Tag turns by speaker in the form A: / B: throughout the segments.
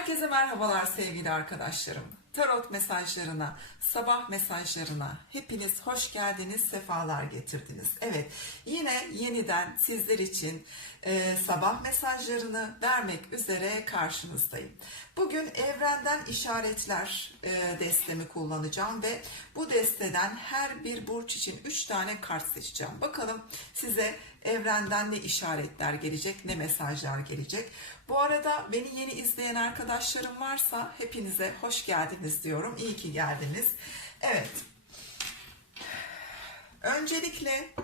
A: Herkese merhabalar sevgili arkadaşlarım. Tarot mesajlarına, sabah mesajlarına hepiniz hoş geldiniz, sefalar getirdiniz. Evet, yine yeniden sizler için e, sabah mesajlarını vermek üzere karşınızdayım. Bugün evrenden işaretler e, destemi kullanacağım ve bu desteden her bir burç için 3 tane kart seçeceğim. Bakalım size evrenden ne işaretler gelecek, ne mesajlar gelecek. Bu arada beni yeni izleyen arkadaşlarım varsa hepinize hoş geldiniz diyorum. İyi ki geldiniz. Evet. Öncelikle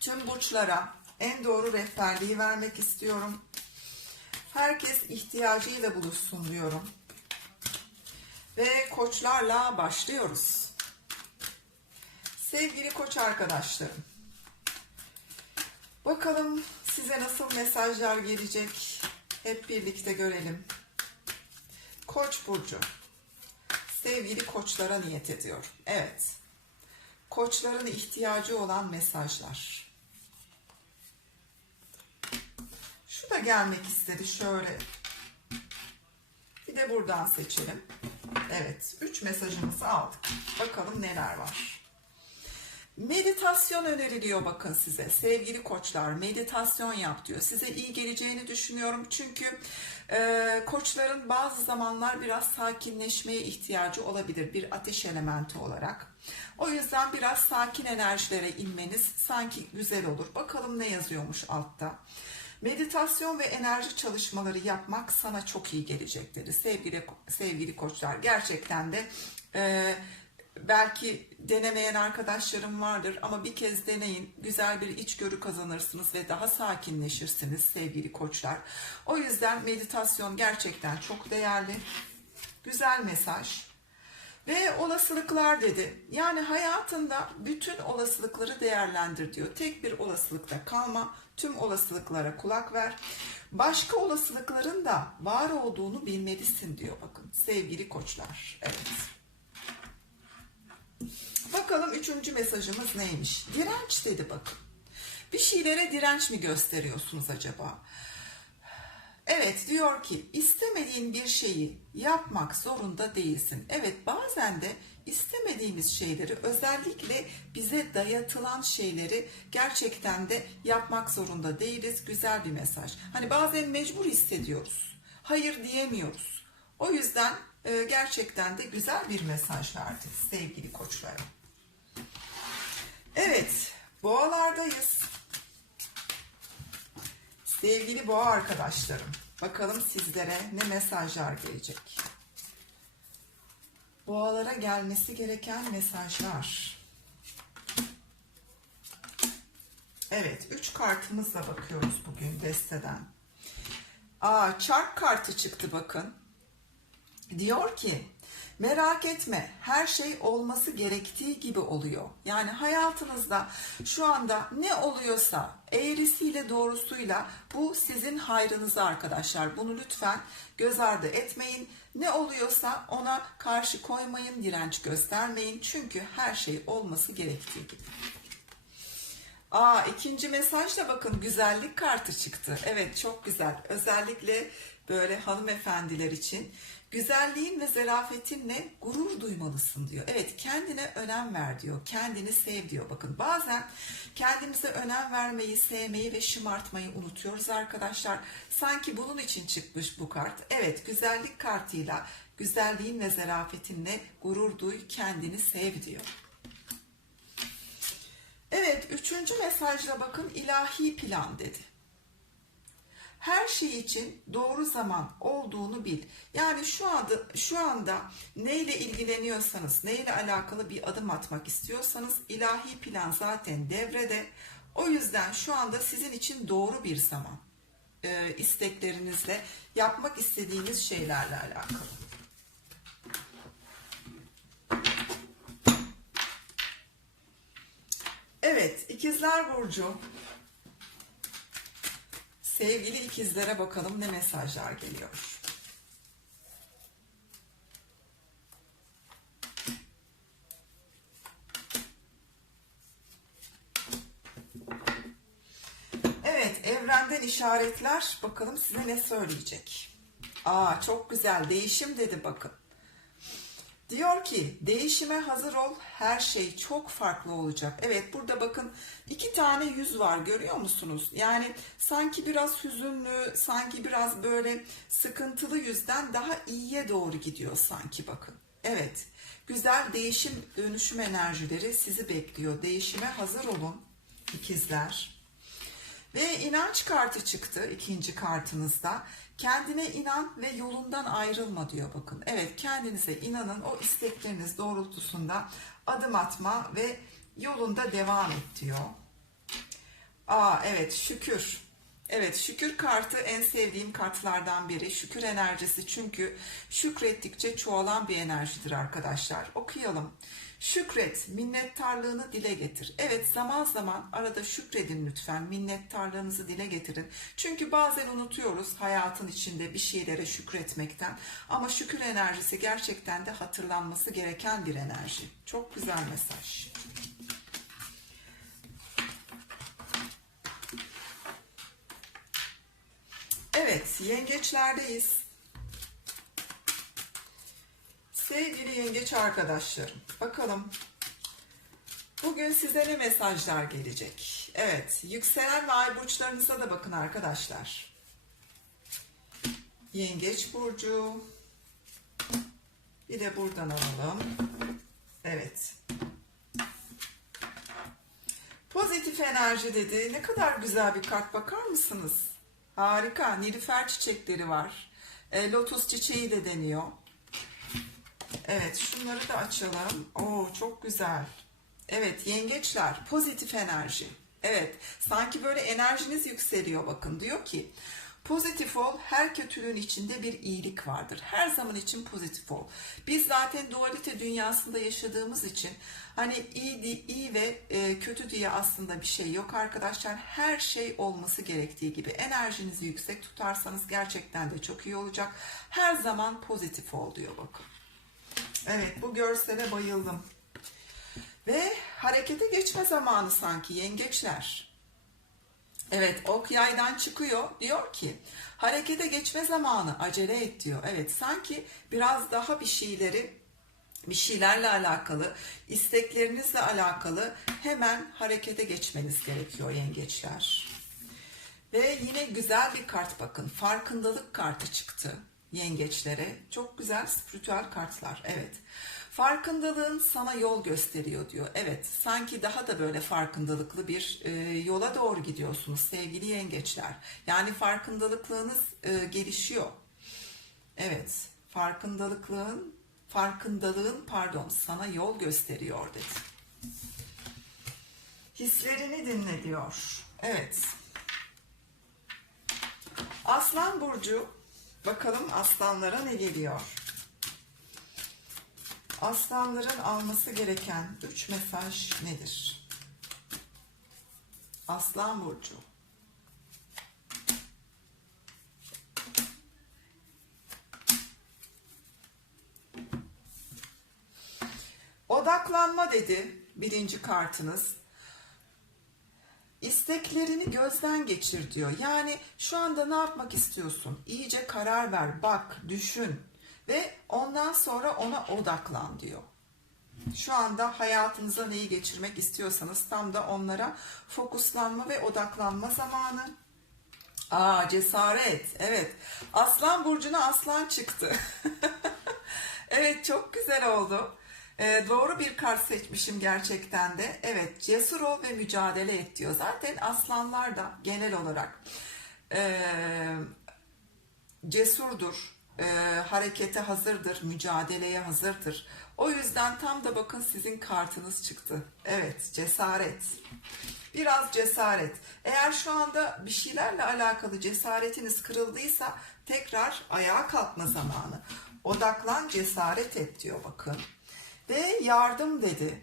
A: tüm burçlara en doğru rehberliği vermek istiyorum. Herkes ihtiyacıyla buluşsun diyorum. Ve koçlarla başlıyoruz. Sevgili koç arkadaşlarım. Bakalım size nasıl mesajlar gelecek. Hep birlikte görelim. Koç burcu. Sevgili koçlara niyet ediyorum. Evet. Koçların ihtiyacı olan mesajlar. Şu da gelmek istedi şöyle. Bir de buradan seçelim. Evet, 3 mesajımızı aldık. Bakalım neler var. Meditasyon öneriliyor bakın size. Sevgili koçlar meditasyon yap diyor. Size iyi geleceğini düşünüyorum. Çünkü e, koçların bazı zamanlar biraz sakinleşmeye ihtiyacı olabilir. Bir ateş elementi olarak. O yüzden biraz sakin enerjilere inmeniz sanki güzel olur. Bakalım ne yazıyormuş altta. Meditasyon ve enerji çalışmaları yapmak sana çok iyi gelecekleri. Sevgili sevgili koçlar gerçekten de e, belki denemeyen arkadaşlarım vardır ama bir kez deneyin. Güzel bir içgörü kazanırsınız ve daha sakinleşirsiniz sevgili koçlar. O yüzden meditasyon gerçekten çok değerli. Güzel mesaj. Ve olasılıklar dedi. Yani hayatında bütün olasılıkları değerlendir diyor. Tek bir olasılıkta kalma. Tüm olasılıklara kulak ver. Başka olasılıkların da var olduğunu bilmelisin diyor bakın sevgili koçlar. Evet. Bakalım üçüncü mesajımız neymiş? Direnç dedi bakın. Bir şeylere direnç mi gösteriyorsunuz acaba? Evet diyor ki istemediğin bir şeyi yapmak zorunda değilsin. Evet bazen de istemediğimiz şeyleri özellikle bize dayatılan şeyleri gerçekten de yapmak zorunda değiliz. Güzel bir mesaj. Hani bazen mecbur hissediyoruz. Hayır diyemiyoruz. O yüzden e, gerçekten de güzel bir mesaj verdi sevgili koçlarım. Evet, boğalardayız. Sevgili boğa arkadaşlarım, bakalım sizlere ne mesajlar gelecek. Boğalara gelmesi gereken mesajlar. Evet, üç kartımızla bakıyoruz bugün desteden. Aa, çark kartı çıktı bakın. Diyor ki, Merak etme her şey olması gerektiği gibi oluyor. Yani hayatınızda şu anda ne oluyorsa eğrisiyle doğrusuyla bu sizin hayrınıza arkadaşlar. Bunu lütfen göz ardı etmeyin. Ne oluyorsa ona karşı koymayın, direnç göstermeyin. Çünkü her şey olması gerektiği gibi. Aa ikinci mesajda bakın güzellik kartı çıktı. Evet çok güzel. Özellikle böyle hanımefendiler için güzelliğin ve zarafetinle gurur duymalısın diyor. Evet kendine önem ver diyor. Kendini sev diyor. Bakın bazen kendimize önem vermeyi, sevmeyi ve şımartmayı unutuyoruz arkadaşlar. Sanki bunun için çıkmış bu kart. Evet güzellik kartıyla güzelliğin ve zarafetinle gurur duy, kendini sev diyor. Evet, üçüncü mesajla bakın ilahi plan dedi. Her şey için doğru zaman olduğunu bil. Yani şu anda şu anda neyle ilgileniyorsanız, neyle alakalı bir adım atmak istiyorsanız ilahi plan zaten devrede. O yüzden şu anda sizin için doğru bir zaman. Ee, isteklerinizle, yapmak istediğiniz şeylerle alakalı. Evet, ikizler Burcu. Sevgili ikizlere bakalım ne mesajlar geliyor. Evet, evrenden işaretler. Bakalım size ne söyleyecek. Aa çok güzel değişim dedi bakın. Diyor ki değişime hazır ol her şey çok farklı olacak. Evet burada bakın iki tane yüz var görüyor musunuz? Yani sanki biraz hüzünlü sanki biraz böyle sıkıntılı yüzden daha iyiye doğru gidiyor sanki bakın. Evet güzel değişim dönüşüm enerjileri sizi bekliyor. Değişime hazır olun ikizler. Ve inanç kartı çıktı ikinci kartınızda. Kendine inan ve yolundan ayrılma diyor bakın. Evet kendinize inanın o istekleriniz doğrultusunda adım atma ve yolunda devam et diyor. Aa evet şükür. Evet şükür kartı en sevdiğim kartlardan biri. Şükür enerjisi çünkü şükrettikçe çoğalan bir enerjidir arkadaşlar. Okuyalım. Şükret, minnettarlığını dile getir. Evet zaman zaman arada şükredin lütfen. Minnettarlığınızı dile getirin. Çünkü bazen unutuyoruz hayatın içinde bir şeylere şükretmekten. Ama şükür enerjisi gerçekten de hatırlanması gereken bir enerji. Çok güzel mesaj. Evet, yengeçlerdeyiz. Sevgili yengeç arkadaşlarım, bakalım bugün size ne mesajlar gelecek? Evet, yükselen ve ay burçlarınıza da bakın arkadaşlar. Yengeç burcu. Bir de buradan alalım. Evet. Pozitif enerji dedi. Ne kadar güzel bir kart bakar mısınız? Harika. Nilüfer çiçekleri var. E, lotus çiçeği de deniyor. Evet şunları da açalım. Oo çok güzel. Evet yengeçler pozitif enerji. Evet sanki böyle enerjiniz yükseliyor bakın. Diyor ki pozitif ol her kötülüğün içinde bir iyilik vardır. Her zaman için pozitif ol. Biz zaten dualite dünyasında yaşadığımız için hani iyi, iyi ve e, kötü diye aslında bir şey yok arkadaşlar. Her şey olması gerektiği gibi enerjinizi yüksek tutarsanız gerçekten de çok iyi olacak. Her zaman pozitif ol diyor bakın. Evet bu görsele bayıldım. Ve harekete geçme zamanı sanki yengeçler. Evet ok yaydan çıkıyor diyor ki harekete geçme zamanı acele et diyor. Evet sanki biraz daha bir şeyleri bir şeylerle alakalı isteklerinizle alakalı hemen harekete geçmeniz gerekiyor yengeçler. Ve yine güzel bir kart bakın farkındalık kartı çıktı yengeçlere. Çok güzel spiritüel kartlar. Evet. Farkındalığın sana yol gösteriyor diyor. Evet, sanki daha da böyle farkındalıklı bir e, yola doğru gidiyorsunuz sevgili yengeçler. Yani farkındalıklığınız e, gelişiyor. Evet, farkındalıklığın farkındalığın pardon sana yol gösteriyor dedi. Hislerini dinle diyor. Evet. Aslan burcu Bakalım aslanlara ne geliyor? Aslanların alması gereken üç mesaj nedir? Aslan Burcu. Odaklanma dedi birinci kartınız. İsteklerini gözden geçir diyor. Yani şu anda ne yapmak istiyorsun? İyice karar ver, bak, düşün ve ondan sonra ona odaklan diyor. Şu anda hayatınıza neyi geçirmek istiyorsanız tam da onlara fokuslanma ve odaklanma zamanı. Aa cesaret. Evet. Aslan burcuna aslan çıktı. evet çok güzel oldu. E, doğru bir kart seçmişim gerçekten de. Evet cesur ol ve mücadele et diyor. Zaten aslanlar da genel olarak e, cesurdur, e, harekete hazırdır, mücadeleye hazırdır. O yüzden tam da bakın sizin kartınız çıktı. Evet cesaret. Biraz cesaret. Eğer şu anda bir şeylerle alakalı cesaretiniz kırıldıysa tekrar ayağa kalkma zamanı. Odaklan cesaret et diyor bakın ve yardım dedi.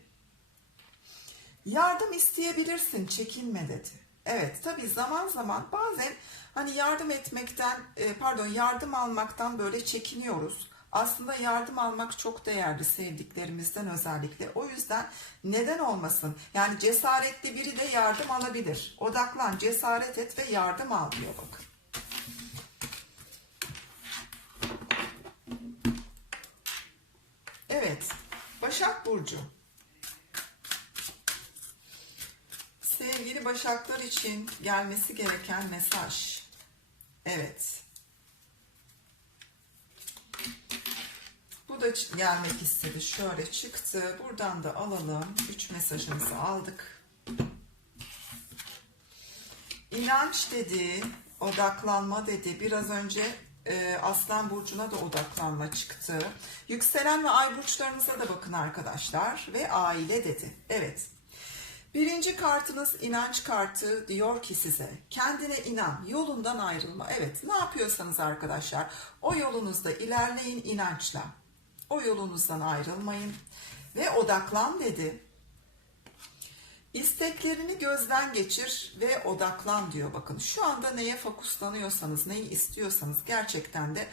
A: Yardım isteyebilirsin, çekinme dedi. Evet, tabi zaman zaman bazen hani yardım etmekten, e, pardon yardım almaktan böyle çekiniyoruz. Aslında yardım almak çok değerli sevdiklerimizden özellikle. O yüzden neden olmasın? Yani cesaretli biri de yardım alabilir. Odaklan, cesaret et ve yardım al diyor bakın. Evet, Başak Burcu. Sevgili Başaklar için gelmesi gereken mesaj. Evet. Bu da gelmek istedi. Şöyle çıktı. Buradan da alalım. Üç mesajımızı aldık. İnanç dedi, odaklanma dedi. Biraz önce e, Aslan Burcu'na da odaklanma çıktı. Yükselen ve ay burçlarınıza da bakın arkadaşlar. Ve aile dedi. Evet. Birinci kartınız inanç kartı diyor ki size kendine inan yolundan ayrılma. Evet ne yapıyorsanız arkadaşlar o yolunuzda ilerleyin inançla. O yolunuzdan ayrılmayın ve odaklan dedi. İsteklerini gözden geçir ve odaklan diyor bakın. Şu anda neye fokuslanıyorsanız, neyi istiyorsanız gerçekten de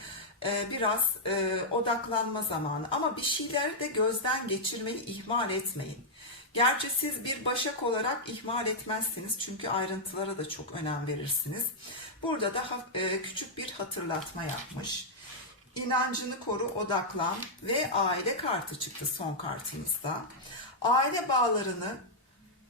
A: e, biraz e, odaklanma zamanı. Ama bir şeyleri de gözden geçirmeyi ihmal etmeyin. Gerçi siz bir başak olarak ihmal etmezsiniz çünkü ayrıntılara da çok önem verirsiniz. Burada da e, küçük bir hatırlatma yapmış. İnancını koru, odaklan ve aile kartı çıktı son kartımızda. Aile bağlarını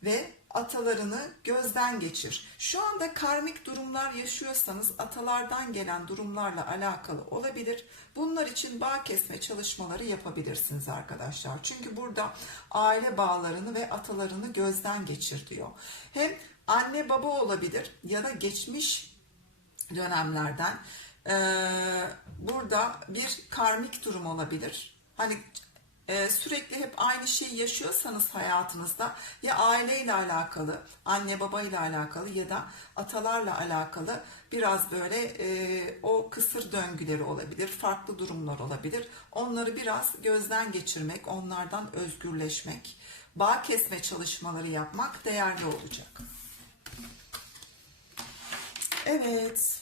A: ve atalarını gözden geçir. Şu anda karmik durumlar yaşıyorsanız atalardan gelen durumlarla alakalı olabilir. Bunlar için bağ kesme çalışmaları yapabilirsiniz arkadaşlar. Çünkü burada aile bağlarını ve atalarını gözden geçir diyor. Hem anne baba olabilir ya da geçmiş dönemlerden eee, burada bir karmik durum olabilir. Hani e, sürekli hep aynı şeyi yaşıyorsanız hayatınızda ya aileyle alakalı, anne babayla alakalı ya da atalarla alakalı biraz böyle e, o kısır döngüleri olabilir, farklı durumlar olabilir. Onları biraz gözden geçirmek, onlardan özgürleşmek, bağ kesme çalışmaları yapmak değerli olacak. Evet.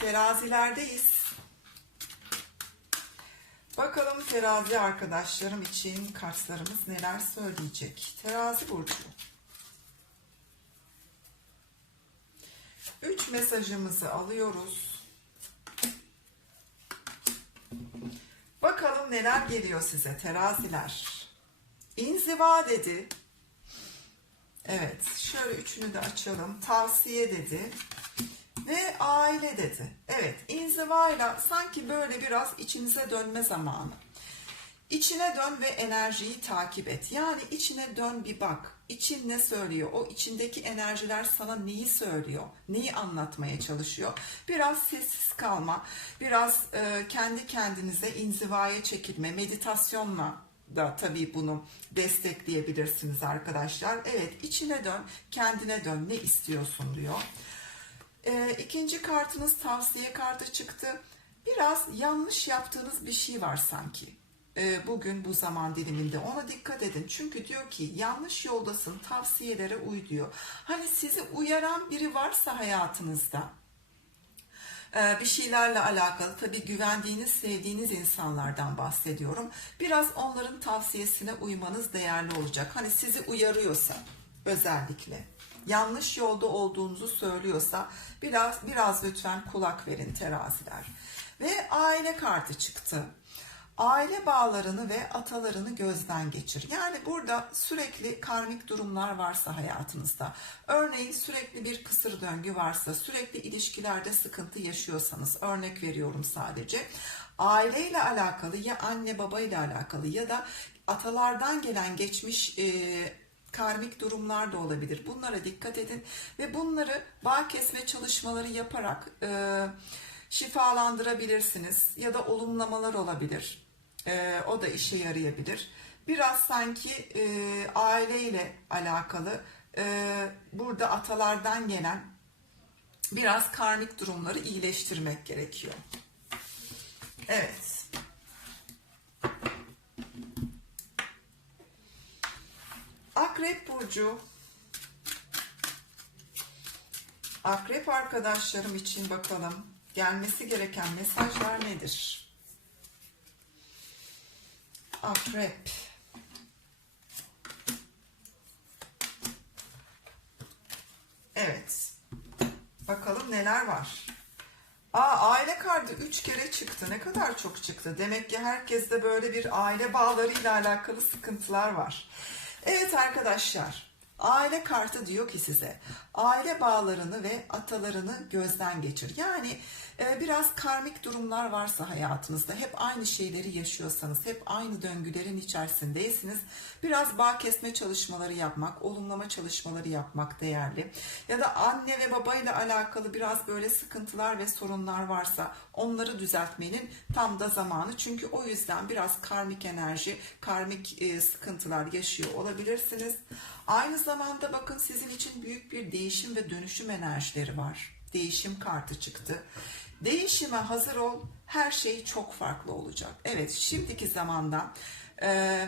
A: Terazilerdeyiz. Bakalım terazi arkadaşlarım için kartlarımız neler söyleyecek. Terazi burcu. Üç mesajımızı alıyoruz. Bakalım neler geliyor size teraziler. İnziva dedi. Evet, şöyle üçünü de açalım. Tavsiye dedi ve aile dedi. Evet, inzivayla sanki böyle biraz içinize dönme zamanı. İçine dön ve enerjiyi takip et. Yani içine dön bir bak. İçin ne söylüyor? O içindeki enerjiler sana neyi söylüyor? Neyi anlatmaya çalışıyor? Biraz sessiz kalma. Biraz e, kendi kendinize inzivaya çekilme. Meditasyonla da tabii bunu destekleyebilirsiniz arkadaşlar. Evet içine dön, kendine dön. Ne istiyorsun diyor. E, ikinci kartınız tavsiye kartı çıktı. Biraz yanlış yaptığınız bir şey var sanki. E, bugün bu zaman diliminde ona dikkat edin. Çünkü diyor ki yanlış yoldasın tavsiyelere uy diyor. Hani sizi uyaran biri varsa hayatınızda e, bir şeylerle alakalı tabii güvendiğiniz, sevdiğiniz insanlardan bahsediyorum. Biraz onların tavsiyesine uymanız değerli olacak. Hani sizi uyarıyorsa özellikle yanlış yolda olduğunuzu söylüyorsa biraz biraz lütfen kulak verin teraziler. Ve aile kartı çıktı. Aile bağlarını ve atalarını gözden geçir. Yani burada sürekli karmik durumlar varsa hayatınızda, örneğin sürekli bir kısır döngü varsa, sürekli ilişkilerde sıkıntı yaşıyorsanız, örnek veriyorum sadece, aileyle alakalı ya anne baba ile alakalı ya da atalardan gelen geçmiş e, karmik durumlar da olabilir. Bunlara dikkat edin ve bunları bağ kesme çalışmaları yaparak e, şifalandırabilirsiniz ya da olumlamalar olabilir. E, o da işe yarayabilir. Biraz sanki e, aileyle alakalı e, burada atalardan gelen biraz karmik durumları iyileştirmek gerekiyor. Evet. Akrep burcu. Akrep arkadaşlarım için bakalım gelmesi gereken mesajlar nedir? Akrep. Evet. Bakalım neler var. Aa, aile kartı 3 kere çıktı. Ne kadar çok çıktı. Demek ki herkeste böyle bir aile bağlarıyla alakalı sıkıntılar var. Evet arkadaşlar. Aile kartı diyor ki size aile bağlarını ve atalarını gözden geçir. Yani biraz karmik durumlar varsa hayatınızda hep aynı şeyleri yaşıyorsanız hep aynı döngülerin içerisindeysiniz. Biraz bağ kesme çalışmaları yapmak, olumlama çalışmaları yapmak değerli. Ya da anne ve babayla alakalı biraz böyle sıkıntılar ve sorunlar varsa onları düzeltmenin tam da zamanı. Çünkü o yüzden biraz karmik enerji, karmik e, sıkıntılar yaşıyor olabilirsiniz. Aynı zamanda bakın sizin için büyük bir değişim ve dönüşüm enerjileri var. Değişim kartı çıktı. Değişime hazır ol. Her şey çok farklı olacak. Evet, şimdiki zamandan e,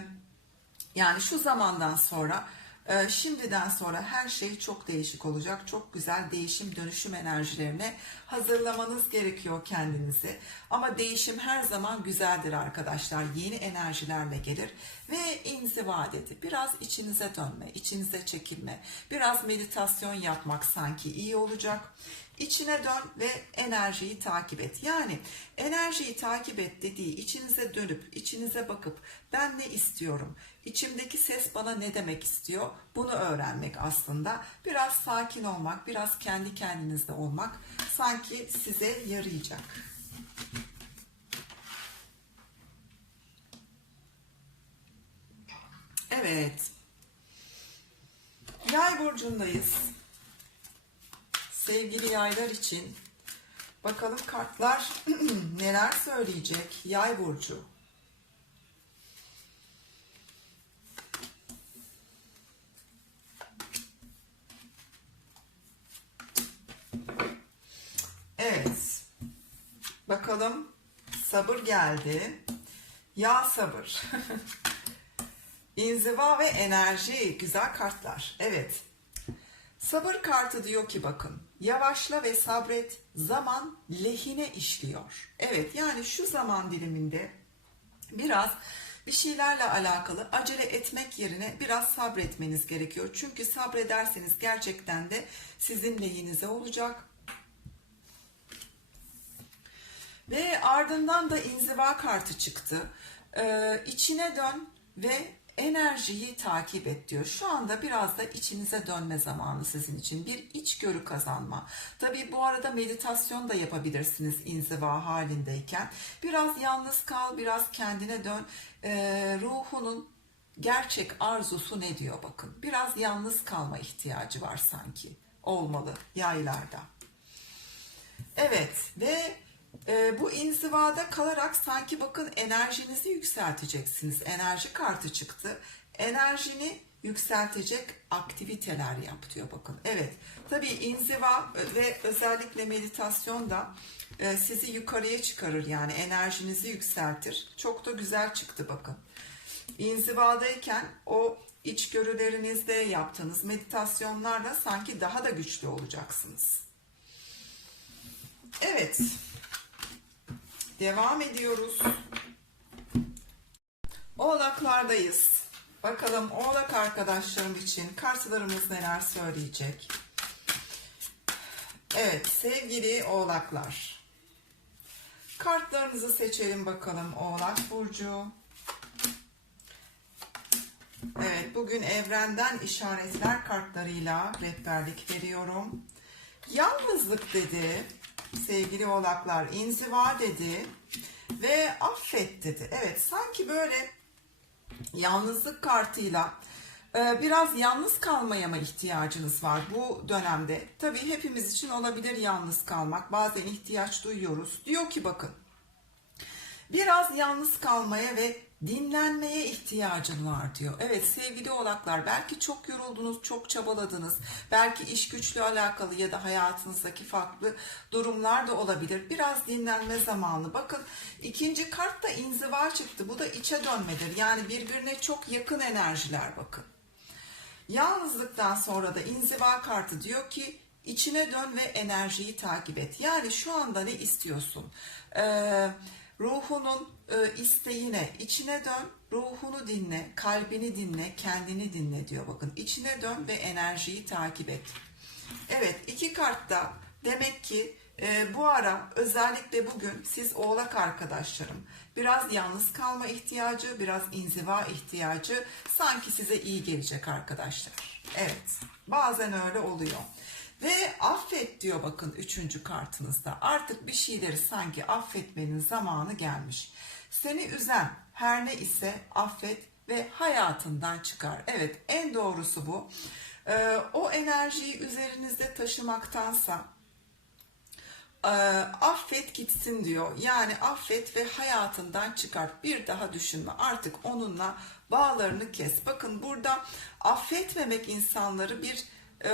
A: yani şu zamandan sonra e, şimdiden sonra her şey çok değişik olacak. Çok güzel değişim dönüşüm enerjilerine hazırlamanız gerekiyor kendinizi. Ama değişim her zaman güzeldir arkadaşlar. Yeni enerjilerle gelir ve inziva dedi. Biraz içinize dönme, içinize çekilme, biraz meditasyon yapmak sanki iyi olacak. İçine dön ve enerjiyi takip et. Yani enerjiyi takip et dediği içinize dönüp, içinize bakıp ben ne istiyorum? İçimdeki ses bana ne demek istiyor? Bunu öğrenmek aslında. Biraz sakin olmak, biraz kendi kendinizde olmak sanki size yarayacak. Evet. Yay burcundayız. Sevgili yaylar için bakalım kartlar neler söyleyecek yay burcu. Evet. Bakalım sabır geldi. Ya sabır. İnziva ve enerji güzel kartlar. Evet. Sabır kartı diyor ki bakın yavaşla ve sabret zaman lehine işliyor. Evet yani şu zaman diliminde biraz bir şeylerle alakalı acele etmek yerine biraz sabretmeniz gerekiyor. Çünkü sabrederseniz gerçekten de sizin lehinize olacak. Ve ardından da inziva kartı çıktı. Ee, içine dön ve enerjiyi takip et diyor. Şu anda biraz da içinize dönme zamanı sizin için. Bir içgörü kazanma. Tabii bu arada meditasyon da yapabilirsiniz inziva halindeyken. Biraz yalnız kal, biraz kendine dön. Ee, ruhunun gerçek arzusu ne diyor bakın. Biraz yalnız kalma ihtiyacı var sanki. Olmalı yaylarda. Evet ve e, bu inzivada kalarak sanki bakın enerjinizi yükselteceksiniz. Enerji kartı çıktı. Enerjini yükseltecek aktiviteler yap diyor bakın. Evet tabii inziva ve özellikle meditasyon da e, sizi yukarıya çıkarır yani enerjinizi yükseltir. Çok da güzel çıktı bakın. İnzivadayken o içgörülerinizde yaptığınız meditasyonlarla sanki daha da güçlü olacaksınız. Evet. Devam ediyoruz. Oğlaklardayız. Bakalım oğlak arkadaşlarım için kartlarımız neler söyleyecek. Evet sevgili oğlaklar. Kartlarınızı seçelim bakalım oğlak burcu. Evet bugün evrenden işaretler kartlarıyla rehberlik veriyorum. Yalnızlık dedi sevgili oğlaklar inziva dedi ve affet dedi. Evet sanki böyle yalnızlık kartıyla e, biraz yalnız kalmaya mı ihtiyacınız var bu dönemde? Tabii hepimiz için olabilir yalnız kalmak. Bazen ihtiyaç duyuyoruz. Diyor ki bakın biraz yalnız kalmaya ve dinlenmeye ihtiyacın var diyor. Evet sevgili oğlaklar belki çok yoruldunuz, çok çabaladınız. Belki iş güçlü alakalı ya da hayatınızdaki farklı durumlar da olabilir. Biraz dinlenme zamanı. Bakın ikinci kart da inziva çıktı. Bu da içe dönmedir. Yani birbirine çok yakın enerjiler bakın. Yalnızlıktan sonra da inziva kartı diyor ki içine dön ve enerjiyi takip et. Yani şu anda ne istiyorsun? Eee ruhunun e, isteğine, içine dön, ruhunu dinle, kalbini dinle, kendini dinle diyor bakın. İçine dön ve enerjiyi takip et. Evet iki kartta demek ki Ee, bu ara özellikle bugün siz oğlak arkadaşlarım biraz yalnız kalma ihtiyacı, biraz inziva ihtiyacı sanki size iyi gelecek arkadaşlar. Evet, bazen öyle oluyor. Ve affet diyor bakın üçüncü kartınızda. Artık bir şeyleri sanki affetmenin zamanı gelmiş. Seni üzen her ne ise affet ve hayatından çıkar. Evet en doğrusu bu. Ee, o enerjiyi üzerinizde taşımaktansa e, affet gitsin diyor. Yani affet ve hayatından çıkart. Bir daha düşünme. Artık onunla bağlarını kes. Bakın burada affetmemek insanları bir e,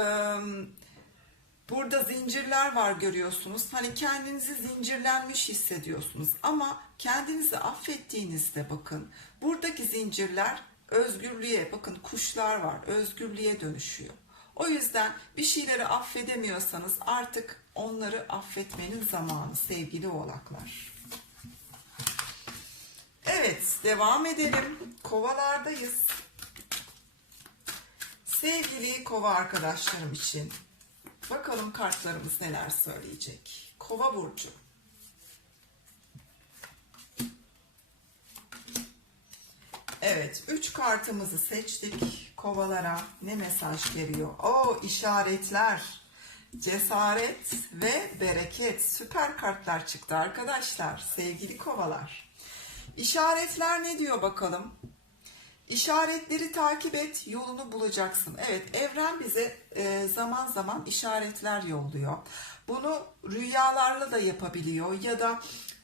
A: burada zincirler var görüyorsunuz. Hani kendinizi zincirlenmiş hissediyorsunuz. Ama kendinizi affettiğinizde bakın buradaki zincirler özgürlüğe bakın kuşlar var özgürlüğe dönüşüyor. O yüzden bir şeyleri affedemiyorsanız artık onları affetmenin zamanı sevgili oğlaklar. Evet devam edelim. Kovalardayız. Sevgili kova arkadaşlarım için bakalım kartlarımız neler söyleyecek. Kova burcu. Evet, üç kartımızı seçtik. Kovalara ne mesaj geliyor? O işaretler, cesaret ve bereket. Süper kartlar çıktı arkadaşlar, sevgili kovalar. İşaretler ne diyor bakalım? İşaretleri takip et, yolunu bulacaksın. Evet, evren bize e, zaman zaman işaretler yolluyor. Bunu rüyalarla da yapabiliyor ya da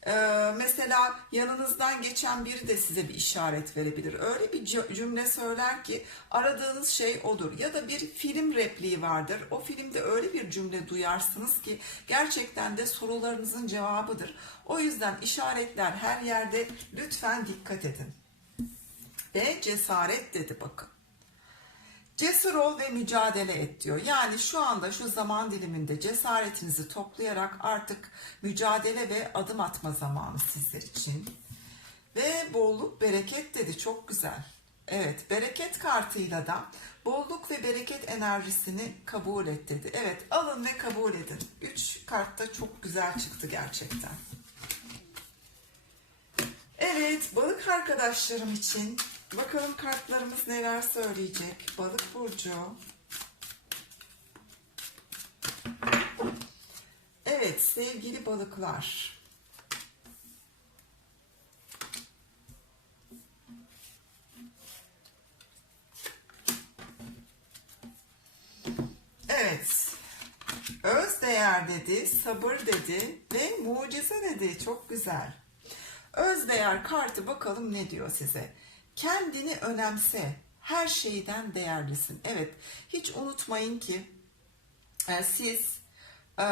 A: e, mesela yanınızdan geçen biri de size bir işaret verebilir. Öyle bir cü- cümle söyler ki aradığınız şey odur. Ya da bir film repliği vardır. O filmde öyle bir cümle duyarsınız ki gerçekten de sorularınızın cevabıdır. O yüzden işaretler her yerde lütfen dikkat edin ve cesaret dedi bakın. Cesur ol ve mücadele et diyor. Yani şu anda şu zaman diliminde cesaretinizi toplayarak artık mücadele ve adım atma zamanı sizler için. Ve bolluk bereket dedi çok güzel. Evet bereket kartıyla da bolluk ve bereket enerjisini kabul et dedi. Evet alın ve kabul edin. Üç kartta çok güzel çıktı gerçekten. Evet, balık arkadaşlarım için bakalım kartlarımız neler söyleyecek. Balık burcu. Evet, sevgili balıklar. Evet. Öz değer dedi, sabır dedi ve mucize dedi. Çok güzel. Özdeğer kartı bakalım ne diyor size. Kendini önemse. Her şeyden değerlisin. Evet. Hiç unutmayın ki e, siz e,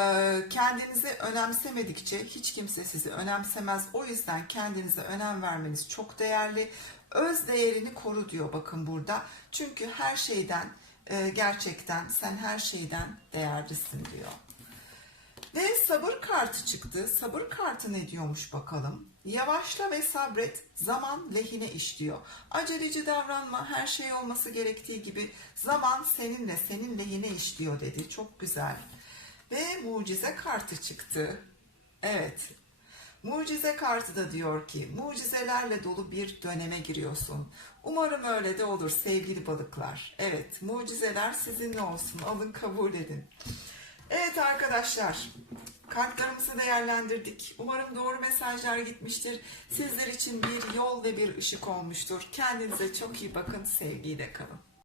A: kendinizi önemsemedikçe hiç kimse sizi önemsemez. O yüzden kendinize önem vermeniz çok değerli. Öz değerini koru diyor bakın burada. Çünkü her şeyden e, gerçekten sen her şeyden değerlisin diyor. Ve sabır kartı çıktı. Sabır kartı ne diyormuş bakalım. Yavaşla ve sabret. Zaman lehine işliyor. Aceleci davranma. Her şey olması gerektiği gibi zaman seninle senin lehine işliyor dedi. Çok güzel. Ve mucize kartı çıktı. Evet. Mucize kartı da diyor ki mucizelerle dolu bir döneme giriyorsun. Umarım öyle de olur sevgili balıklar. Evet mucizeler sizinle olsun. Alın kabul edin. Evet arkadaşlar, kartlarımızı değerlendirdik. Umarım doğru mesajlar gitmiştir. Sizler için bir yol ve bir ışık olmuştur. Kendinize çok iyi bakın, sevgiyle kalın.